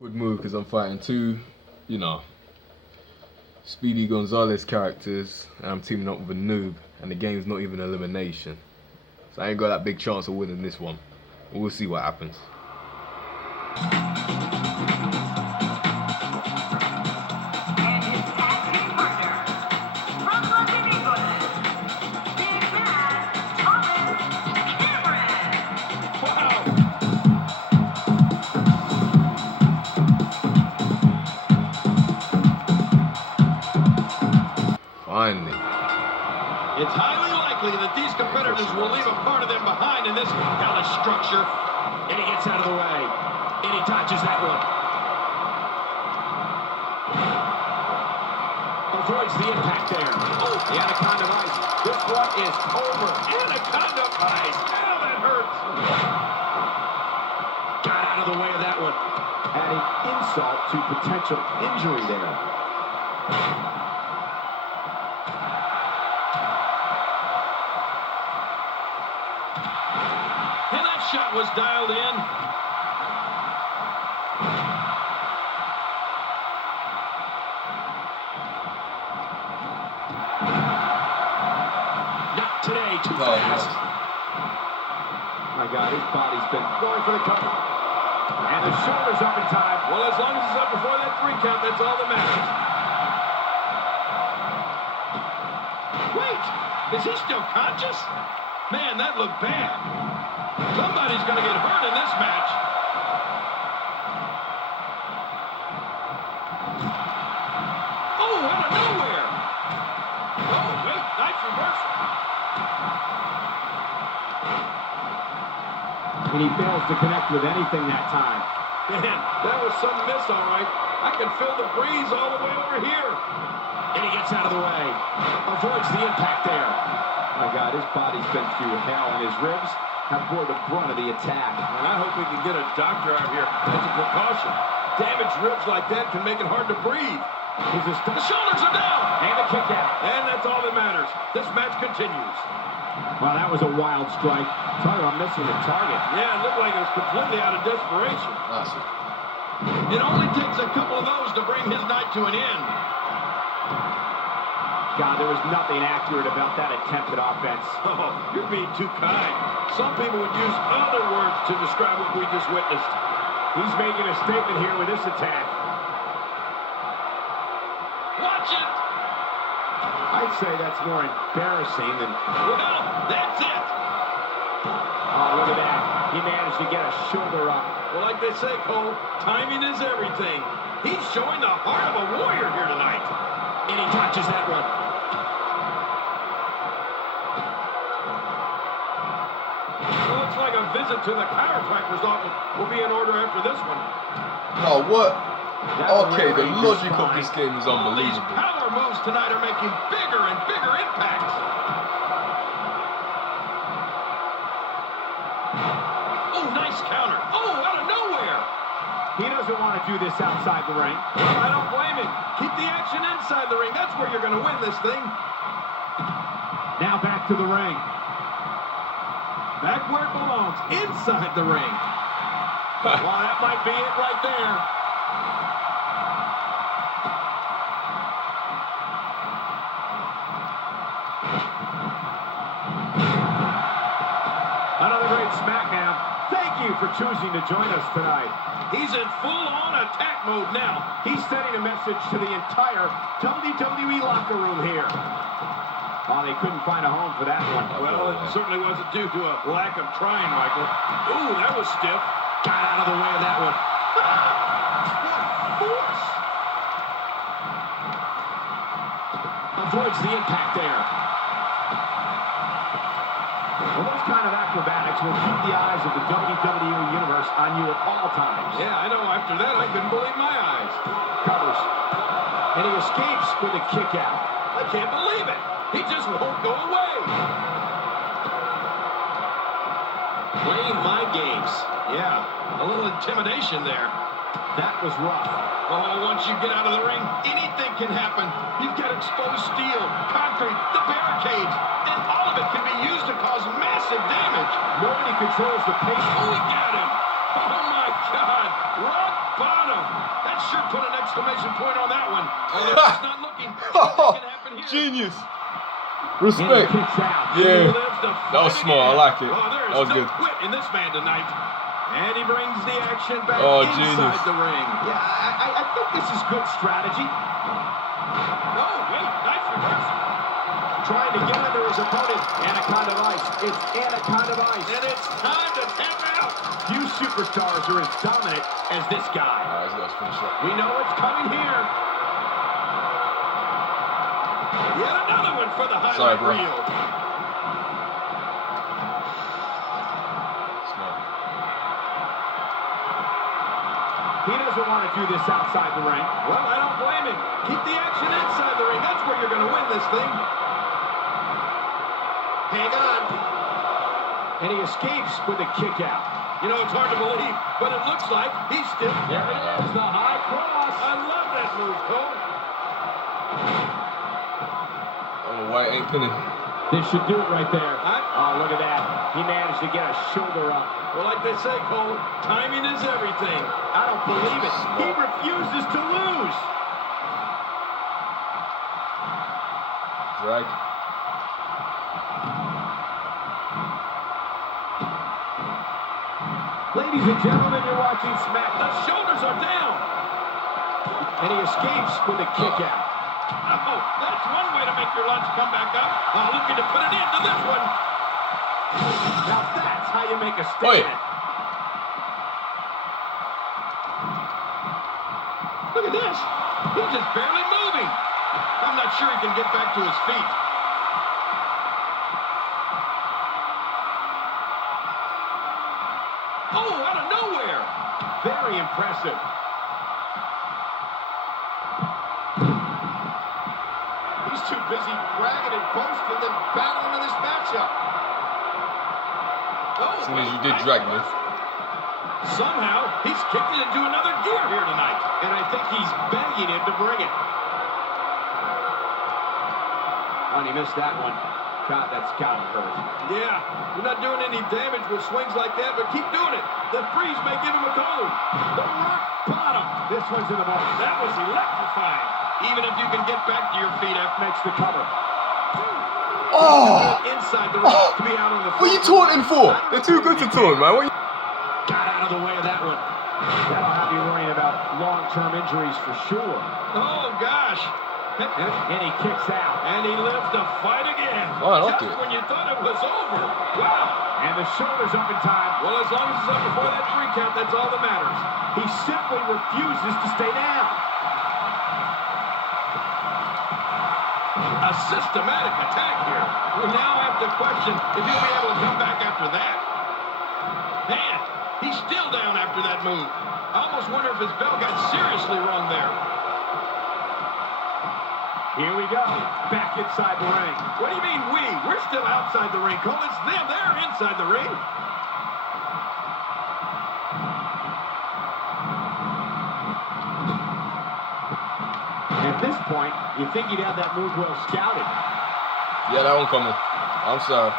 Would move because I'm fighting two, Speedy Gonzalez characters, and I'm teaming up with a noob, and the game's not even elimination. So I ain't got that big chance of winning this one. But we'll see what happens. Finally. It's highly likely that these competitors will leave a part of them behind in this hellish structure. And he gets out of the way. And he touches that one. Avoids the impact there. Oh, the Anaconda Ice. This one is over. Anaconda Ice. Ow, that hurts. Got out of the way of that one. Adding insult to potential injury there. And that shot was dialed in. Not today, too fast. My God, his body's been going for the cover. And the shoulder's up in time. Well, as long as it's up before that 3 count, that's all that matters. Wait, is he still conscious? Man, that looked bad. Somebody's going to get hurt in this match. Oh, out of nowhere. Oh, wait, nice reversal. And he fails to connect with anything that time. Man, that was some miss, all right. I can feel the breeze all the way over here. And he gets out of the way. Avoids the impact there. My God, his body's been through hell, and his ribs have bore the brunt of the attack. And I hope we can get a doctor out here as a precaution. Damaged ribs like that can make it hard to breathe. The shoulders are down. And the kick out. And that's all that matters. This match continues. Wow, that was a wild strike. Talk about missing the target. Yeah, it looked like it was completely out of desperation. Awesome. It only takes a couple of those to bring his night to an end. God, there was nothing accurate about that attempted offense. Oh, you're being too kind. Some people would use other words to describe what we just witnessed. He's making a statement here with this attack. Watch it! I'd say that's more embarrassing than... Well, that's it! Oh, look at that. He managed to get a shoulder up. Well, like they say, Cole, timing is everything. He's showing the heart of a warrior here tonight. And he touches that one. Well, looks like a visit to the chiropractor's office will be in order after this one. No, what? Okay, the logic of this game is unbelievable. These power moves tonight are making bigger and bigger impacts. Oh, nice counter. Oh, out of nowhere. He doesn't want to do this outside the ring. Well, I don't blame him. Keep the action inside the ring. That's where you're going to win this thing. Now back to the ring. Back where it belongs, inside the ring. Well, that might be it right there. Another great SmackDown. Thank you for choosing to join us tonight. He's in full-on attack mode now. He's sending a message to the entire WWE locker room here. Oh, they couldn't find a home for that one. Well, it certainly wasn't due to a lack of trying, Michael. Ooh, that was stiff. Got out of the way of that one. What force! Avoids the impact there. Well, those kind of acrobatics will keep the eyes of the WWE Universe on you at all times. Yeah, I know. After that, I couldn't believe my eyes. Covers. And he escapes with a kick out. I can't believe it. He just won't go away. Playing mind games. Yeah, a little intimidation there. That was rough. Oh, once you get out of the ring, anything can happen. You've got exposed steel, concrete, the barricades, and all of it can be used to cause massive damage. Nobody controls the pace. Oh, he got him. Oh, my God. Rock bottom. That sure put an exclamation point on that one. Oh, it's not looking. Anything can happen here. Genius. Respect. Yeah. That was smart. I like it. That was good. Quit in this man tonight. And he brings the action back inside the ring. Yeah, I think this is good strategy. No, wait, nice reversal. Trying to get under his opponent. Anaconda Vice. It's Anaconda Vice. And it's time to tap out. Few superstars are as dominant as this guy. All right, let's finish up. We know it's coming here. Yet another one for the highlight reel. He doesn't want to do this outside the ring. Well, I don't blame him. Keep the action inside the ring. That's where you're going to win this thing. Hang on. And he escapes with a kick out. You know, it's hard to believe, but it looks like he's still... There it is, the high cross. I love that move, Cole. Oh, White ain't pinning. This should do it right there. Oh, look at that. He managed to get a shoulder up. Well, like they say, Cole, timing is everything. I don't believe it. He refuses to lose. Right. Ladies and gentlemen, you're watching Smack. The shoulders are down. And he escapes with a kick out. Oh, that's one way to make your lunch come back up. I'm looking to put it into this one. Now that's how you make a stand. Oh, yeah. Look at this. He's just barely moving. I'm not sure he can get back to his feet. Oh, out of nowhere. Very impressive. He's too busy bragging and boasting than battling in this matchup. Oh, as soon as you did drag me. Somehow, he's kicked it into another gear here tonight. And I think he's begging him to bring it. Oh, and he missed that one. God, that's gotta hurt. Yeah, you're not doing any damage with swings like that, but keep doing it. The freeze may give him a goal. The rock bottom. This one's in the ball. That was electrifying. Even if you can get back to your feet, F makes the cover. Oh! Inside the ring to be out on the What are you taunting for? They're too good to taunt, man. What you... Got out of the way of that one. That'll have you worrying about long-term injuries for sure. Oh, gosh. And he kicks out. And he lives to fight again. Oh, I like Just it. when you thought it was over. Wow. And the shoulder's up in time. Well, as long as it's up before that 3 count, that's all that matters. He simply refuses to stay down. A systematic attack here. We now have to question if he'll be able to come back after that. Man, he's still down after that move. I almost wonder if his bell got seriously wrong there. Here we go. Back inside the ring. What do you mean we? We're still outside the ring, Cole. It's them. They're inside the ring. At this point, you think you'd have that move well scouted. Yeah, that one coming. I'm sorry.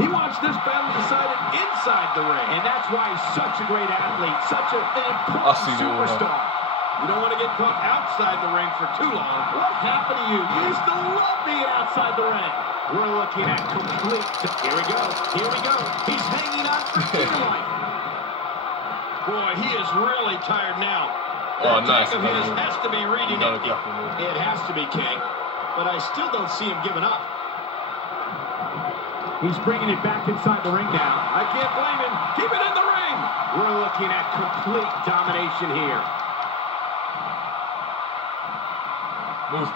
He wants this battle decided inside the ring. And that's why he's such a great athlete, such an important superstar. You don't want to get caught outside the ring for too long. What happened to you? You used to love being outside the ring. We're looking at complete... Here we go. Here we go. He's hanging on for dear life. Boy, he is really tired now. Oh, nice. Of his has to be reading empty. It has to be, King. But I still don't see him giving up. He's bringing it back inside the ring now. I can't blame him. Keep it in the ring. We're looking at complete domination here. Move.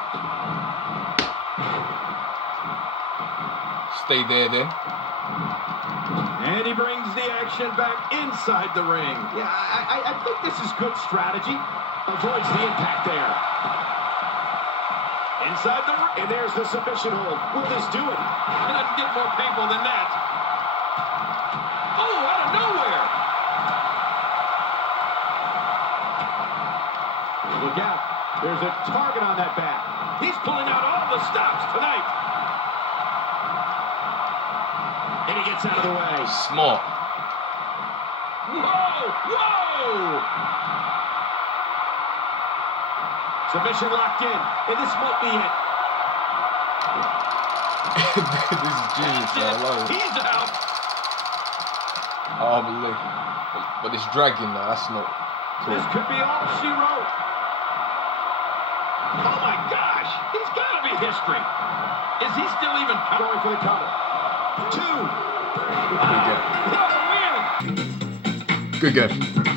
Stay there then. And he brings the action back inside the ring. Yeah, I think this is good strategy. Avoids the impact there. Inside the ring. And there's the submission hold. Will this do it? It doesn't get more painful than that. Oh, out of nowhere. Look out. There's a target on that back. He's pulling out all the stops tonight. And he gets out of the way. Smart. Whoa! Whoa! Submission locked in, and this might be it. This is genius, man. I love it. He's out. Oh, but it's dragging now. That's not cool. This could be all she wrote. Oh my gosh, he's got to be history. Is he still even going for the cover? 2. Good game. What a win! Good game.